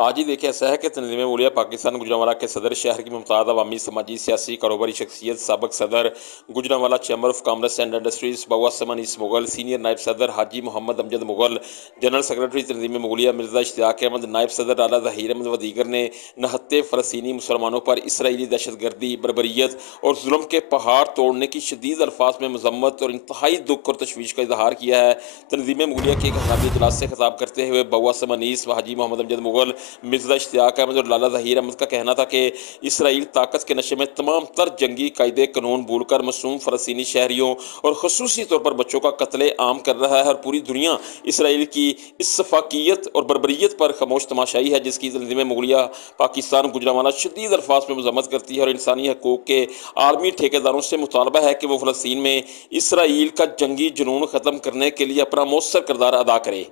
آج ہی دیکھیں ایسا ہے کہ تنظیم اولیاء پاکستان گجرانوالہ کے صدر، شہر کی ممتاز عوامی سماجی سیاسی کاروباری شخصیت، سابق صدر Gujranwala chamber of commerce and industries بواسم انیس مغل، سینئر نائب صدر حاجی محمد امجد مغل، جنرل سیکرٹری تنظیم اولیاء مرزا اشتیاق احمد، نائب صدر اعلیٰ ظہیر احمد و دیگر نے نہتے فلسطینی مسلمانوں پر اسرائیلی دہشت گردی، بربریت اور ظلم کے پہاڑ توڑنے کی شدید الفاظ میں مذمت اور انتہائی دکھ اور تشویش کا اظہار کیا ہے۔ تنظیم اولیاء کے ایک ہنگامی اجلاس سے خطاب کرتے ہوئے بواسم انیس و حاجی محمد امجد مغل، مرزا اشتیاق احمد اور لالا ظہیر احمد کا کہنا تھا کہ اسرائیل طاقت کے نشے میں تمام تر جنگی قاعدے قانون بھول کر معصوم فلسطینی شہریوں اور خصوصی طور پر بچوں کا قتل عام کر رہا ہے، اور پوری دنیا اسرائیل کی اس سفاکیت اور بربریت پر خاموش تماشائی ہے، جس کی تنظیم اولیاء پاکستان گجرانوالہ شدید الفاظ میں مذمت کرتی ہے اور انسانی حقوق کے عالمی ٹھیکیداروں سے مطالبہ ہے کہ وہ فلسطین میں اسرائیل کا جنگی جنون ختم کرنے کے لیے اپنا مؤثر کردار ادا کرے۔